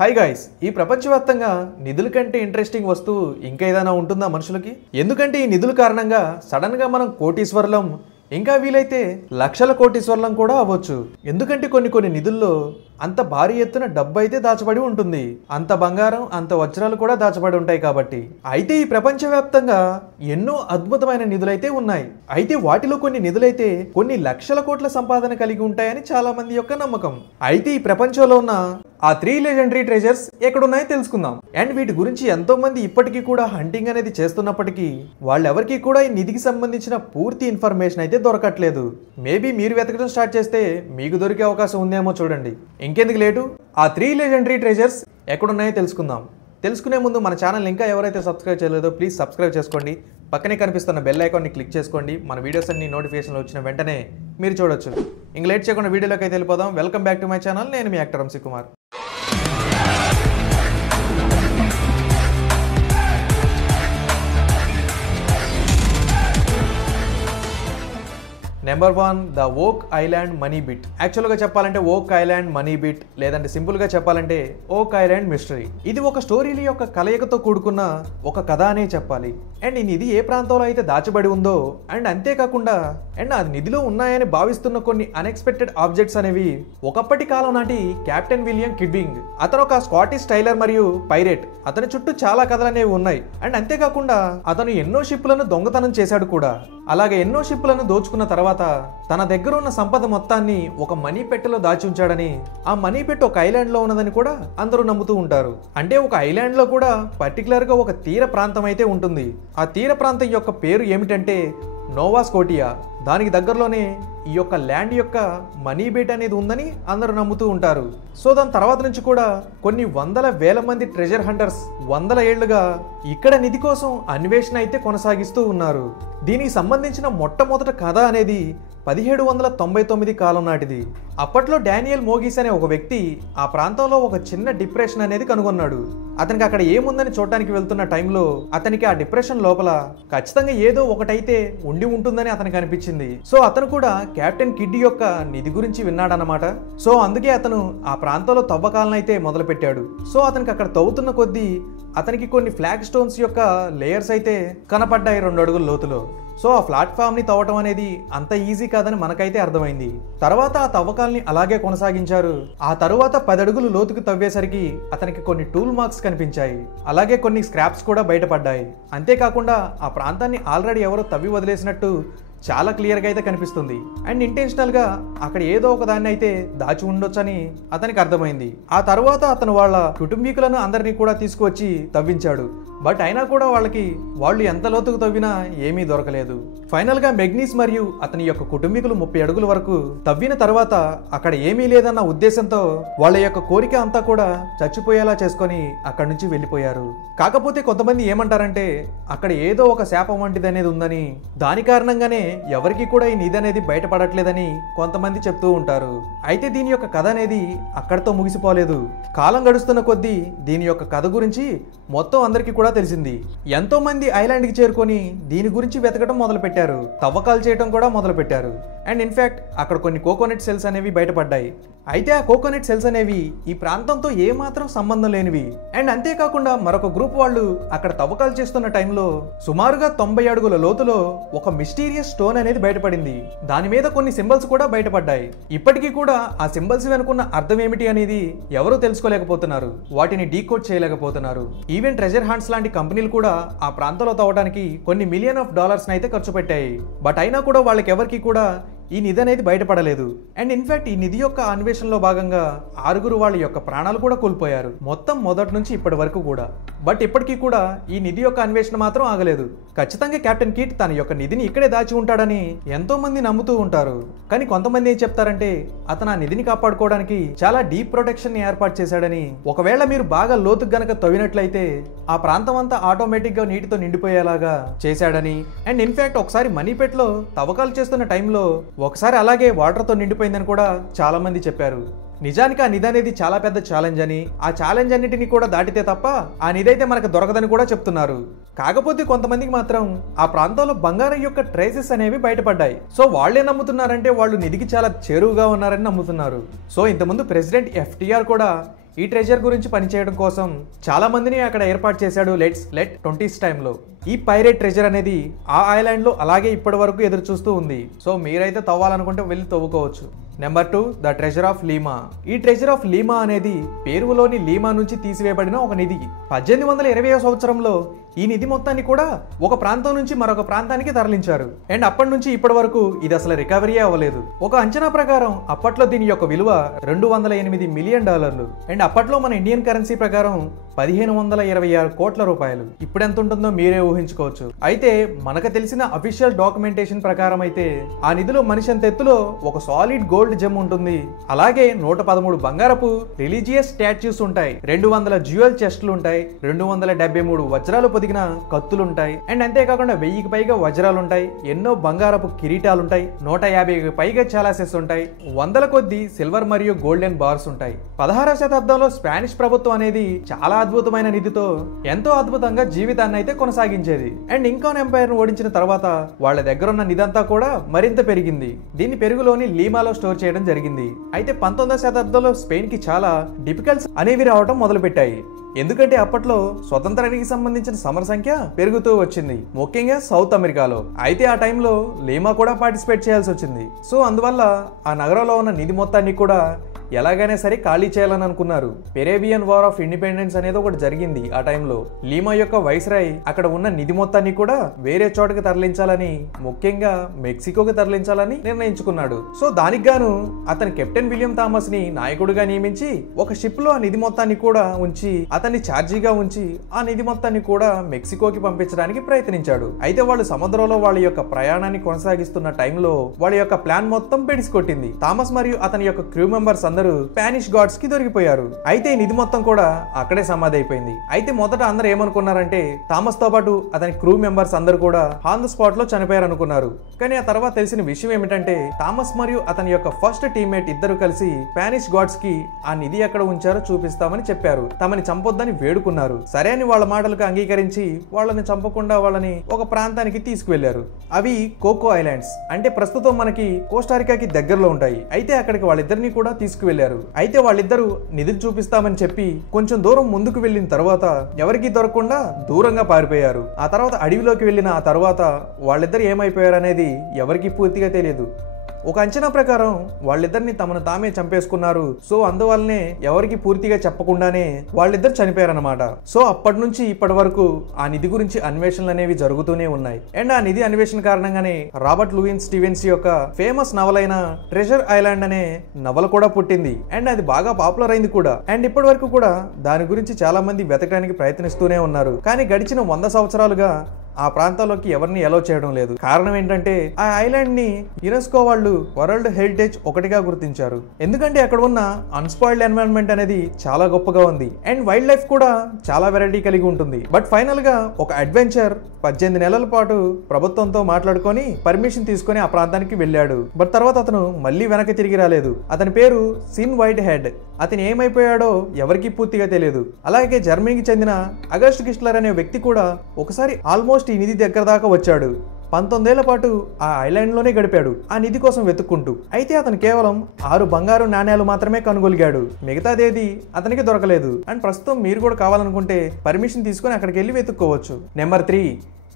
Hi guys, ఈ ప్రపంచవ్యాప్తంగా నిధుల కంటే ఇంట్రెస్టింగ్ వస్తువు ఇంకా ఏదైనా ఉంటుందా మనుషులకి? ఎందుకంటే ఈ నిధుల కారణంగా సడన్ గా మనం కోటీశ్వరులం, ఇంకా వీలైతే లక్షల కోటీశ్వరులం కూడా అవ్వచ్చు. ఎందుకంటే కొన్ని నిధుల్లో అంత భారీ ఎత్తున డబ్బు అయితే దాచబడి ఉంటుంది, అంత బంగారం అంత వజ్రాలు కూడా దాచబడి ఉంటాయి కాబట్టి. అయితే ఈ ప్రపంచవ్యాప్తంగా ఎన్నో అద్భుతమైన నిధులైతే ఉన్నాయి. అయితే వాటిలో కొన్ని నిధులైతే కొన్ని లక్షల కోట్ల సంపాదన కలిగి ఉంటాయని చాలా మంది యొక్క నమ్మకం. అయితే ఈ ప్రపంచంలో ఉన్న ఆ 3 లెజెండరీ ట్రెజర్స్ ఎక్కడున్నాయో తెలుసుకుందాం. అండ్ వీటి గురించి ఎంతో మంది ఇప్పటికీ కూడా హంటింగ్ అనేది చేస్తున్నప్పటికీ వాళ్ళెవరికీ కూడా ఈ నిధికి సంబంధించిన పూర్తి ఇన్ఫర్మేషన్ అయితే దొరకట్లేదు. మేబీ మీరు వెతకడం స్టార్ట్ చేస్తే మీకు దొరికే అవకాశం ఉందేమో చూడండి. ఇంకెందుకు లేటు, ఆ 3 లెజెండరీ ట్రెజర్స్ ఎక్కడున్నాయో తెలుసుకుందాం. తెలుసుకునే ముందు మన ఛానల్ ఇంకా ఎవరైతే సబ్స్క్రైబ్ చేయలేదో ప్లీజ్ సబ్స్క్రైబ్ చేసుకోండి. పక్కనే కనిపిస్తున్న బెల్ ఐకాన్ని క్లిక్ చేసుకోండి. మన వీడియోస్ అన్ని నోటిఫికేషన్లు వచ్చిన వెంటనే మీరు చూడొచ్చు. ఇంక లేట్ చేయకుండా వీడియోలోకి అయితే వెళ్ళిపోదాం. Welcome back to my channel. నేను మీ actor Vamshi Kumar. Number 1, the Oak Island Money Pit. యాక్చువల్గా చెప్పాలంటే ఓక్ ఐలాండ్ మనీ బిట్, లేదంటే సింపుల్గా చెప్పాలంటే ఓక్ ఐలాండ్ మిస్టరీ. ఇది ఒక స్టోరీల యొక్క కలయికతో కూడుకున్న ఒక కథ అనే చెప్పాలి. అండ్ ఈ నిధి ఏ ప్రాంతంలో అయితే దాచబడి ఉందో, అండ్ అంతేకాకుండా ఆ నిధిలో ఉన్నాయని భావిస్తున్న కొన్ని అన్ఎక్స్పెక్టెడ్ ఆబ్జెక్ట్స్ అనేవి ఒకప్పటి కాలం నాటి కెప్టెన్ విలియం కిడ్వింగ్, అతను ఒక స్కాటిష్ టైలర్ మరియు పైరేట్. అతని చుట్టూ చాలా కథలు అనేవి ఉన్నాయి. అండ్ అంతేకాకుండా అతను ఎన్నో షిప్లను దొంగతనం చేశాడు కూడా. అలాగే ఎన్నో షిప్లను దోచుకున్న తర్వాత తన దగ్గర ఉన్న సంపద మొత్తాన్ని ఒక మనీ పెట్టెలో దాచి ఉంచాడని, ఆ మనీ పెట్టె ఒక ఐలాండ్ లో ఉన్నదని కూడా అందరూ నమ్ముతూ ఉంటారు. అంటే ఒక ఐలాండ్ లో కూడా పర్టికులర్ గా ఒక తీర ప్రాంతం అయితే ఉంటుంది. ఆ తీర ప్రాంతం యొక్క పేరు ఏమిటంటే నోవా స్కోటియా. దానికి దగ్గరలోనే ఈ యొక్క ల్యాండ్ యొక్క మనీ బీట్ అనేది ఉందని అందరూ నమ్ముతూ ఉంటారు. సో దాని తర్వాత నుంచి కూడా కొన్ని వందల వేల మంది ట్రెజర్ హంటర్స్ వందల ఏళ్లుగా ఇక్కడ నిధి కోసం అన్వేషణ అయితే కొనసాగిస్తూ ఉన్నారు. దీనికి సంబంధించిన మొట్టమొదటి కథ అనేది 1799 కాలం నాటిది. అప్పట్లో డానియల్ మోగిస్ అనే ఒక వ్యక్తి ఆ ప్రాంతంలో ఒక చిన్న డిప్రెషన్ అనేది కనుగొన్నాడు. అతనికి అక్కడ ఏముందని చూడటానికి వెళ్తున్న టైంలో అతనికి ఆ డిప్రెషన్ లోపల ఖచ్చితంగా ఏదో ఒకటైతే ఉండి ఉంటుందని అతనికి అనిపించింది. సో అతను కూడా కెప్టెన్ కిడ్ యొక్క నిధి గురించి విన్నాడన్నమాట. సో అందుకే అతను ఆ ప్రాంతంలో తవ్వకాలను అయితే మొదలు పెట్టాడు. సో అతనికి అక్కడ తవ్వుతున్న కొద్దీ అతనికి కొన్ని ఫ్లాగ్ స్టోన్స్ యొక్క లేయర్స్ అయితే కనపడ్డాయి 2 అడుగుల లోతులో. సో ఆ ప్లాట్ఫామ్ ని తవ్వటం అనేది అంత ఈజీ కాదని మనకైతే అర్థమైంది. తర్వాత ఆ తవ్వకాల్ని అలాగే కొనసాగించారు. ఆ తరువాత 10 అడుగులు లోతుకు తవ్వేసరికి అతనికి కొన్ని టూల్ మార్క్స్ కనిపించాయి. అలాగే కొన్ని స్క్రాప్స్ కూడా బయటపడ్డాయి. అంతేకాకుండా ఆ ప్రాంతాన్ని ఆల్రెడీ ఎవరో తవ్వి వదిలేసినట్టు చాలా క్లియర్గా అయితే కనిపిస్తుంది. అండ్ ఇంటెన్షనల్ గా అక్కడ ఏదో ఒక దాన్ని అయితే దాచి ఉండొచ్చని అతనికి అర్థమైంది. ఆ తర్వాత అతను వాళ్ళ కుటుంబీకులను అందరినీ కూడా తీసుకువచ్చి తవ్వించాడు. బట్ అయినా కూడా వాళ్ళు ఎంత లోతుకు తవ్వినా ఏమీ దొరకలేదు. ఫైనల్ గా మెగ్నీస్ మరియు అతని యొక్క కుటుంబీకులు 30 అడుగుల వరకు తవ్విన తర్వాత అక్కడ ఏమీ లేదన్న ఉద్దేశంతో వాళ్ళ యొక్క కోరిక అంతా కూడా చచ్చిపోయేలా చేసుకొని అక్కడి నుంచి వెళ్ళిపోయారు. కాకపోతే కొంతమంది ఏమంటారంటే అక్కడ ఏదో ఒక శాపం వంటిది అనేది ఉందని, దాని కారణంగానే ఎవరికి కూడా ఈ నిధి అనేది బయటపడట్లేదని కొంతమంది చెప్తూ ఉంటారు. అయితే దీని యొక్క కథ అనేది అక్కడితో ముగిసిపోలేదు. కాలం గడుస్తున్న కొద్దీ దీని యొక్క కథ గురించి మొత్తం అందరికీ కూడా తెలిసింది. ఎంతో మంది ఐలాండ్ కి చేరుకొని దీని గురించి వెతకడం మొదలు పెట్టారు, తవ్వకాలు చేయడం కూడా మొదలు పెట్టారు. అండ్ ఇన్ఫాక్ట్ అక్కడ కొన్ని కోకోనట్ సెల్స్ అనేవి బయటపడ్డాయి. అయితే ఆ కోకోనట్ సెల్స్ అనేవి ఈ ప్రాంతంతో ఏమాత్రం సంబంధం లేనివి. అండ్ అంతేకాకుండా మరొక గ్రూప్ వాళ్ళు అక్కడ తవ్వకాలు చేస్తున్న టైంలో సుమారుగా 90 అడుగుల లోతులో ఒక మిస్టీరియస్ స్టోన్ అనేది బయటపడింది. దాని మీద కొన్ని సింబల్స్ కూడా బయటపడ్డాయి. ఇప్పటికీ కూడా ఆ సింబల్స్ వెనుకున్న అర్థం ఏమిటి అనేది ఎవరూ తెలుసుకోలేకపోతున్నారు, వాటిని డీకోడ్ చేయలేకపోతున్నారు. ఈవెన్ ట్రెజర్ హంట్స్ లాంటి కంపెనీలు కూడా ఆ ప్రాంతంలో తవ్వడానికి కొన్ని మిలియన్ ఆఫ్ డాలర్స్ అయితే ఖర్చు పెట్టాయి. బట్ అయినా కూడా వాళ్ళకి ఎవరికి కూడా ఈ నిధి అనేది బయటపడలేదు. అండ్ ఇన్ఫాక్ట్ ఈ నిధి యొక్క అన్వేషణలో భాగంగా 6 వాళ్ళ యొక్క ప్రాణాలు కూడా కోల్పోయారు, మొత్తం మొదటి నుంచి ఇప్పటి వరకు కూడా. బట్ ఇప్పటికీ కూడా ఈ నిధి యొక్క అన్వేషణ మాత్రం ఆగలేదు. ఖచ్చితంగా కెప్టెన్ కిడ్ తన యొక్క నిధిని ఇక్కడే దాచి ఉంటాడని ఎంతో మంది నమ్ముతూ ఉంటారు. కానీ కొంతమంది ఏం చెప్తారంటే అతను ఆ నిధిని కాపాడుకోవడానికి చాలా డీప్ ప్రొటెక్షన్ ని ఏర్పాటు చేశాడని, ఒకవేళ మీరు బాగా లోతుకు గనక తవ్వినట్లయితే ఆ ప్రాంతం అంతా ఆటోమేటిక్ గా నీటితో నిండిపోయేలాగా చేశాడని. అండ్ ఇన్ఫాక్ట్ ఒకసారి మనీపేట్లో తవ్వకాలు చేస్తున్న టైంలో ఒకసారి అలాగే వాటర్తో నిండిపోయిందని కూడా చాలా మంది చెప్పారు. నిజానికి ఆ నిధి అనేది చాలా పెద్ద ఛాలెంజ్ అని, ఆ ఛాలెంజ్ అన్నిటిని కూడా దాటితే తప్ప ఆ నిధి అయితే మనకు దొరకదని కూడా చెప్తున్నారు. కాకపోతే కొంతమందికి మాత్రం ఆ ప్రాంతంలో బంగారం యొక్క ట్రేసెస్ అనేవి బయటపడ్డాయి. సో వాళ్ళే నమ్ముతున్నారంటే వాళ్ళు నిధికి చాలా చేరువుగా ఉన్నారని నమ్ముతున్నారు. సో ఇంతకుముందు ప్రెసిడెంట్ FDR కూడా ఈ ట్రెజర్ గురించి పనిచేయడం కోసం చాలా మందిని అక్కడ ఏర్పాటు చేశాడు లెట్ 20s టైంలో. ఈ పైరేట్ ట్రెజర్ అనేది ఆ ఐలాండ్ లో అలాగే ఇప్పటి వరకు ఎదురు చూస్తూ ఉంది. సో మీరైతే తవ్వాలనుకుంటే వెళ్ళి తవ్వుకోవచ్చు. Number 2, the treasure of Lima. ఈ ట్రెజర్ ఆఫ్ లీమా అనేది పెరులోని లీమా నుంచి తీసివేయబడిన ఒక నిధి. 1820వ సంవత్సరంలో ఈ నిధి మొత్తాన్ని కూడా ఒక ప్రాంతం నుంచి మరొక ప్రాంతానికి తరలించారు. అండ్ అప్పటి నుంచి ఇప్పటి వరకు ఇది అసలు రికవరీ అవ్వలేదు. ఒక అంచనా ప్రకారం అప్పట్లో దీని యొక్క విలువ $208 మిలియన్. అండ్ అప్పట్లో మన ఇండియన్ కరెన్సీ ప్రకారం 1526 కోట్ల రూపాయలు. ఇప్పుడు ఎంత ఉంటుందో మీరే ఊహించుకోవచ్చు. అయితే మనకు తెలిసిన అఫీషియల్ డాక్యుమెంటేషన్ ప్రకారం అయితే ఆ నిధిలో మనిషి అంత ఎత్తులో ఒక సాలిడ్ గోల్డ్ జెమ్ ఉంటుంది. అలాగే 113 బంగారపు రిలీజియస్ స్టాచ్యూస్ ఉంటాయి, 200 జ్యువెల్ చెస్ట్లు ఉంటాయి, 273 వజ్రాలు పొదిగిన కత్తులుంటాయి. అండ్ అంతేకాకుండా 1000కి పైగా వజ్రాలుంటాయి, ఎన్నో బంగారపు కిరీటాలుంటాయి, 150కి పైగా చాలాసెస్ ఉంటాయి, 100 కొద్ది సిల్వర్ మరియు గోల్డెన్ బార్స్ ఉంటాయి. 16వ శతాబ్దంలో స్పానిష్ ప్రభుత్వం అనేది చాలా అద్భుతమైన నిధితో ఎంతో అద్భుతంగా జీవితాన్ని అయితే కొనసాగించేది. అండ్ ఇంకాన్ ఎంపైర్ ను ఓడించిన తర్వాత వాళ్ళ దగ్గర ఉన్న నిధంతా కూడా మరింత పెరిగింది. దీన్ని పెరుగులోని లీమాలో స్టోర్ చేయడం జరిగింది. అయితే 19వ శతాబ్దంలో స్పెయిన్ కి చాలా డిఫికల్ట్స్ అనేవి రావడం మొదలు పెట్టాయి. ఎందుకంటే అప్పట్లో స్వతంత్రానికి సంబంధించిన సమర సంఖ్య పెరుగుతూ వచ్చింది, ముఖ్యంగా సౌత్ అమెరికాలో. అయితే ఆ టైంలో లీమా కూడా పార్టిసిపేట్ చేయాల్సి వచ్చింది. సో అందువల్ల ఆ నగరంలో ఉన్న నిధి మొత్తాన్ని కూడా ఎలాగైనా సరే ఖాళీ చేయాలని అనుకున్నారు. పెరేవియన్ వార్ ఆఫ్ ఇండిపెండెన్స్ అనేది ఒకటి జరిగింది. ఆ టైంలో లీమా యొక్క వైస్రాయ్ అక్కడ ఉన్న నిధి మొత్తాన్ని కూడా వేరే చోటకి తరలించాలని, ముఖ్యంగా మెక్సికోకి తరలించాలని నిర్ణయించుకున్నాడు. సో దానికి గాను అతను కెప్టెన్ విలియం థామస్ ని నాయకుడిగా నియమించి ఒక షిప్ లో ఆ నిధి మొత్తాన్ని కూడా ఉంచి అతన్ని ఛార్జీగా ఉంచి ఆ నిధి మొత్తాన్ని కూడా మెక్సికోకి పంపించడానికి ప్రయత్నించాడు. అయితే వాళ్ళు సముద్రంలో వాళ్ళ యొక్క ప్రయాణాన్ని కొనసాగిస్తున్న టైంలో వాళ్ళ యొక్క ప్లాన్ మొత్తం పెడిసికొట్టింది. థామస్ మరియు అతని యొక్క క్రూ మెంబర్స్ అందరూ స్పానిష్ గార్డ్స్ కి దొరికిపోయారు. అయితే నిధి మొత్తం కూడా అక్కడే సమాధి అయిపోయింది. అయితే మొదట అందరూ ఏమనుకున్నారంటే థామస్ తో పాటు అతని క్రూ మెంబర్స్ అందరూ కూడా ఆన్ ద స్పాట్ లో చనిపోయారు అనుకున్నారు. కానీ ఆ తర్వాత తెలిసిన విషయం ఏమిటంటే థామస్ మరియు అతని యొక్క ఫస్ట్ టీమ్మేట్ ఇద్దరు కలిసి స్పానిష్ గార్డ్స్ కి ఆ నిధి ఎక్కడ ఉంచారో చూపిస్తామని చెప్పారు. తమని చంపొద్దని వేడుకున్నారు. సరే అని వాళ్ళ మాటలకు అంగీకరించి వాళ్ళని చంపకుండా వాళ్ళని ఒక ప్రాంతానికి తీసుకువెళ్లారు. అవి కోకో ఐలాండ్స్, అంటే ప్రస్తుతం మనకి కోస్టారికాకి దగ్గరలో ఉంటాయి. అయితే అక్కడికి వాళ్ళిద్దరిని కూడా తీసుకువెళ్లారు. అయితే వాళ్ళిద్దరూ నిధులు చూపిస్తామని చెప్పి కొంచెం దూరం ముందుకు వెళ్ళిన తర్వాత ఎవరికి దొరకకుండా దూరంగా పారిపోయారు. ఆ తర్వాత అడవిలోకి వెళ్ళిన ఆ తర్వాత వాళ్ళిద్దరు ఏమైపోయారు అనేది ఎవరికి పూర్తిగా తెలియదు. ఒక అంచనా ప్రకారం వాళ్ళిద్దరిని తమను తామే చంపేసుకున్నారు. సో అందువల్లనే ఎవరికి పూర్తిగా చెప్పకుండానే వాళ్ళిద్దరు చనిపోయారన్నమాట. సో అప్పటి నుంచి ఇప్పటి వరకు ఆ నిధి గురించి అన్వేషణలు అనేవి జరుగుతూనే ఉన్నాయి. అండ్ ఆ నిధి అన్వేషణ కారణంగానే రాబర్ట్ లూయిస్ స్టీవెన్స్ యొక్క ఫేమస్ నవల్ అయిన ట్రెజర్ ఐలాండ్ అనే నవల కూడా పుట్టింది. అండ్ అది బాగా పాపులర్ అయింది కూడా. అండ్ ఇప్పటి వరకు కూడా దాని గురించి చాలా మంది వెతకడానికి ప్రయత్నిస్తూనే ఉన్నారు. కానీ గడిచిన 100 సంవత్సరాలుగా ఆ ప్రాంతాల్లోకి ఎవరిని అలౌ చేయడం లేదు. కారణం ఏంటంటే ఆ ఐలాండ్ ని యునెస్కో వాళ్ళు వరల్డ్ హెరిటేజ్ ఒకటిగా గుర్తించారు. ఎందుకంటే అక్కడ ఉన్న అన్స్పాయిల్డ్ ఎన్వైరన్మెంట్ అనేది చాలా గొప్పగా ఉంది. అండ్ వైల్డ్ లైఫ్ కూడా చాలా వెరైటీ కలిగి ఉంటుంది. బట్ ఫైనల్ గా ఒక అడ్వెంచర్ 18 నెలల పాటు ప్రభుత్వంతో మాట్లాడుకొని పర్మిషన్ తీసుకొని ఆ ప్రాంతానికి వెళ్ళాడు. బట్ తర్వాత అతను మళ్ళీ వెనక్కి తిరిగి రాలేదు. అతని పేరు సిన్ వైట్ హెడ్. అతను ఏమైపోయాడో ఎవరికి పూర్తిగా తెలియదు. అలాగే జర్మనీకి చెందిన అగస్ట్ గిస్లర్ అనే వ్యక్తి కూడా ఒకసారి ఆల్మోస్ట్ ఈ నిధి దగ్గర దాకా వచ్చాడు. 19 ఏళ్ల పాటు ఆ ఐలాండ్ లోనే గడిపాడు ఆ నిధి కోసం వెతుక్కుంటూ. అయితే అతను కేవలం 6 బంగారు నాణ్యాలు మాత్రమే కనుగొలిగాడు. మిగతాదేది అతనికి దొరకలేదు. అండ్ ప్రస్తుతం మీరు కూడా కావాలనుకుంటే పర్మిషన్ తీసుకొని అక్కడికి వెళ్ళి వెతుక్కోవచ్చు. Number 3,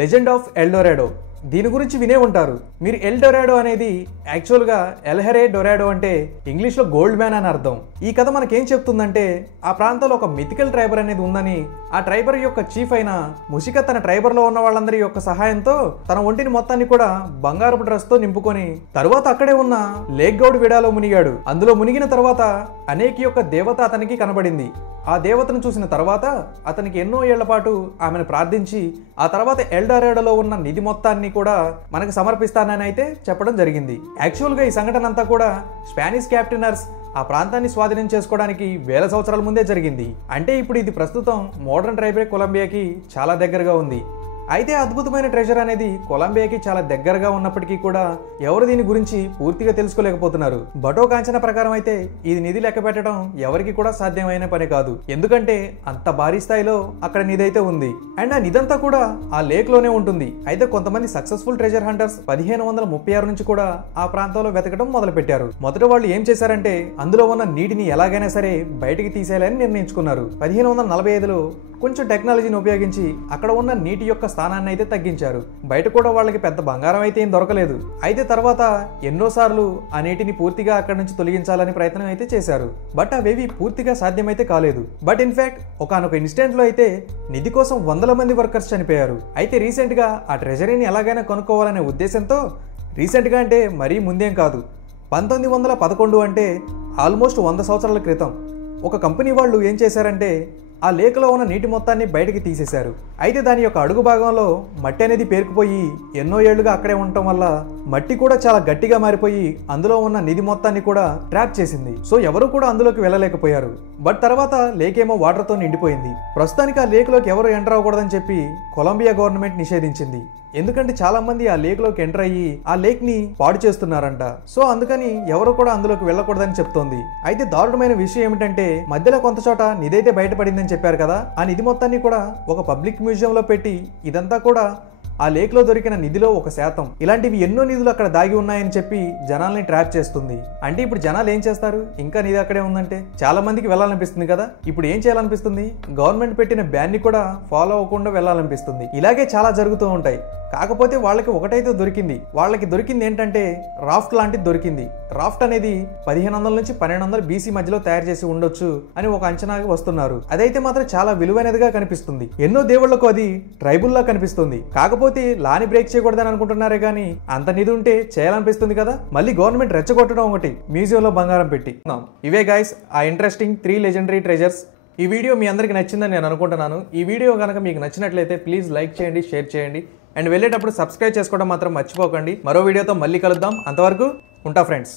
legend of El Dorado. దీని గురించి వినే ఉంటారు మీరు. ఎల్ డొరాడో అనేది యాక్చువల్గా ఎల్హెరే డొరాడో అంటే ఇంగ్లీష్లో గోల్డ్ మ్యాన్ అని అర్థం. ఈ కథ మనకేం చెప్తుందంటే ఆ ప్రాంతంలో ఒక మిథికల్ ట్రైబర్ అనేది ఉందని, ఆ ట్రైబర్ యొక్క చీఫ్ అయిన ముషిక తన ట్రైబర్ లో ఉన్న వాళ్ళందరి యొక్క సహాయంతో తన ఒంటిని మొత్తాన్ని కూడా బంగారపు డ్రెస్ తో నింపుకొని తరువాత అక్కడే ఉన్న లేక్ గౌడ్ విడాలో మునిగాడు. అందులో మునిగిన తర్వాత అనేక యొక్క దేవత అతనికి కనబడింది. ఆ దేవతను చూసిన తర్వాత అతనికి ఎన్నో ఏళ్ల పాటు ఆమెను ప్రార్థించి ఆ తర్వాత ఎల్ డొరాడోలో ఉన్న నిధి మొత్తాన్ని కూడా మనకు సమర్పిస్తానని అయితే చెప్పడం జరిగింది. యాక్చువల్ గా ఈ సంఘటన అంతా కూడా స్పానిష్ క్యాప్టెనర్స్ ఆ ప్రాంతాన్ని స్వాధీనం చేసుకోవడానికి వేల సంవత్సరాల ముందే జరిగింది. అంటే ఇప్పుడు ఇది ప్రస్తుతం మోడర్న్ ట్రైబల్ కొలంబియాకి చాలా దగ్గరగా ఉంది. అయితే అద్భుతమైన ట్రెజర్ అనేది కొలంబియాకి చాలా దగ్గరగా ఉన్నప్పటికీ కూడా ఎవరు దీని గురించి పూర్తిగా తెలుసుకోలేకపోతున్నారు. బటో కాంచన ప్రకారం అయితే ఇది నిధి లెక్క పెట్టడం ఎవరికి కూడా సాధ్యమైన పని కాదు. ఎందుకంటే అంత భారీ స్థాయిలో అక్కడ నిధి అయితే ఉంది. అండ్ ఆ నిధంతా కూడా ఆ లేక్ లోనే ఉంటుంది. అయితే కొంతమంది సక్సెస్ఫుల్ ట్రెజర్ హంటర్స్ 1536 నుంచి కూడా ఆ ప్రాంతంలో వెతకడం మొదలు పెట్టారు. మొదట వాళ్ళు ఏం చేశారంటే అందులో ఉన్న నీటిని ఎలాగైనా సరే బయటికి తీసేయాలని నిర్ణయించుకున్నారు. 1545లో కొంచెం టెక్నాలజీని ఉపయోగించి అక్కడ ఉన్న నీటి యొక్క స్థానాన్ని అయితే తగ్గించారు. బయట కూడా వాళ్ళకి పెద్ద బంగారం అయితే ఏం దొరకలేదు. అయితే తర్వాత ఎన్నోసార్లు ఆ నీటిని పూర్తిగా అక్కడ నుంచి తొలగించాలని ప్రయత్నం అయితే చేశారు. బట్ అవేవి పూర్తిగా సాధ్యమైతే కాలేదు. బట్ ఇన్ఫాక్ట్ ఒకనొక ఇన్సిడెంట్ లో అయితే నిధి కోసం వందల మంది వర్కర్స్ చనిపోయారు. అయితే రీసెంట్ గా ఆ ట్రెజరీని ఎలాగైనా కొనుక్కోవాలనే ఉద్దేశంతో రీసెంట్ గా అంటే మరీ ముందేం కాదు, 1911 అంటే ఆల్మోస్ట్ 100 సంవత్సరాల క్రితం ఒక కంపెనీ వాళ్ళు ఏం చేశారంటే ఆ లేక్లో ఉన్న నీటి మొత్తాన్ని బయటకి తీసేశారు. అయితే దాని యొక్క అడుగు భాగంలో మట్టి అనేది పేరుకుపోయి ఎన్నో ఏళ్లుగా అక్కడే ఉండటం వల్ల మట్టి కూడా చాలా గట్టిగా మారిపోయి అందులో ఉన్న నిధి మొత్తాన్ని కూడా ట్రాప్ చేసింది. సో ఎవరు కూడా అందులోకి వెళ్ళలేకపోయారు. బట్ తర్వాత లేక్ ఏమో వాటర్ తో నిండిపోయింది. ప్రస్తుతానికి ఆ లేక్ లోకి ఎవరు ఎంటర్ అవ్వకూడదని చెప్పి కొలంబియా గవర్నమెంట్ నిషేధించింది. ఎందుకంటే చాలా మంది ఆ లేక్ లోకి ఎంటర్ అయ్యి ఆ లేక్ ని పాడు చేస్తున్నారంట. సో అందుకని ఎవరు కూడా అందులోకి వెళ్ళకూడదని చెప్తోంది. అయితే దారుణమైన విషయం ఏమిటంటే మధ్యలో కొంత చోట నిధి అయితే బయటపడిందని చెప్పారు కదా, ఆ నిధి మొత్తాన్ని కూడా ఒక పబ్లిక్ మ్యూజియం లో పెట్టి ఇదంతా కూడా ఆ లేక్ లో దొరికిన నిధిలో 1%. ఇలాంటివి ఎన్నో నిధులు అక్కడ దాగి ఉన్నాయని చెప్పి జనాల్ని ట్రాప్ చేస్తుంది. అంటే ఇప్పుడు జనాలు ఏం చేస్తారు, ఇంకా నిధి అక్కడే ఉందంటే చాలా మందికి వెళ్ళాలనిపిస్తుంది కదా. ఇప్పుడు ఏం చేయాలనిపిస్తుంది, గవర్నమెంట్ పెట్టిన బ్యాన్ ని కూడా ఫాలో అవ్వకుండా వెళ్ళాలనిపిస్తుంది. ఇలాగే చాలా జరుగుతూ ఉంటాయి. కాకపోతే వాళ్ళకి ఒకటైతే దొరికింది. వాళ్ళకి దొరికింది ఏంటంటే రాఫ్ట్ లాంటిది దొరికింది. రాఫ్ట్ అనేది 1500 నుంచి 1200 BC మధ్యలో తయారు చేసి ఉండొచ్చు అని ఒక అంచనాకి వస్తున్నారు. అదైతే మాత్రం చాలా విలువైనదిగా కనిపిస్తుంది. ఎన్నో దేవుళ్లకు అది ట్రైబుల్ లా కనిపిస్తుంది. కాకపోతే లాని బ్రేక్ చేయకూడదని అనుకుంటున్నారే గానీ అంత నిధి ఉంటే చేయాలనిపిస్తుంది కదా. మళ్ళీ గవర్నమెంట్ రెచ్చగొట్టడం ఒకటి, మ్యూజియంలో బంగారం పెట్టి. ఇవే గైస్ ఆ ఇంట్రెస్టింగ్ 3 లెజెండరీ ట్రెజర్స్. ఈ వీడియో మీ అందరికి నచ్చిందని నేను అనుకుంటున్నాను. ఈ వీడియో కనుక మీకు నచ్చినట్లయితే ప్లీజ్ లైక్ చేయండి, షేర్ చేయండి అండ్ వెళ్ళేటప్పుడు సబ్స్క్రైబ్ చేసుకోవడం మాత్రం మర్చిపోకండి. మరో వీడియోతో మళ్ళీ కలుద్దాం. అంతవరకు ఉంటా ఫ్రెండ్స్.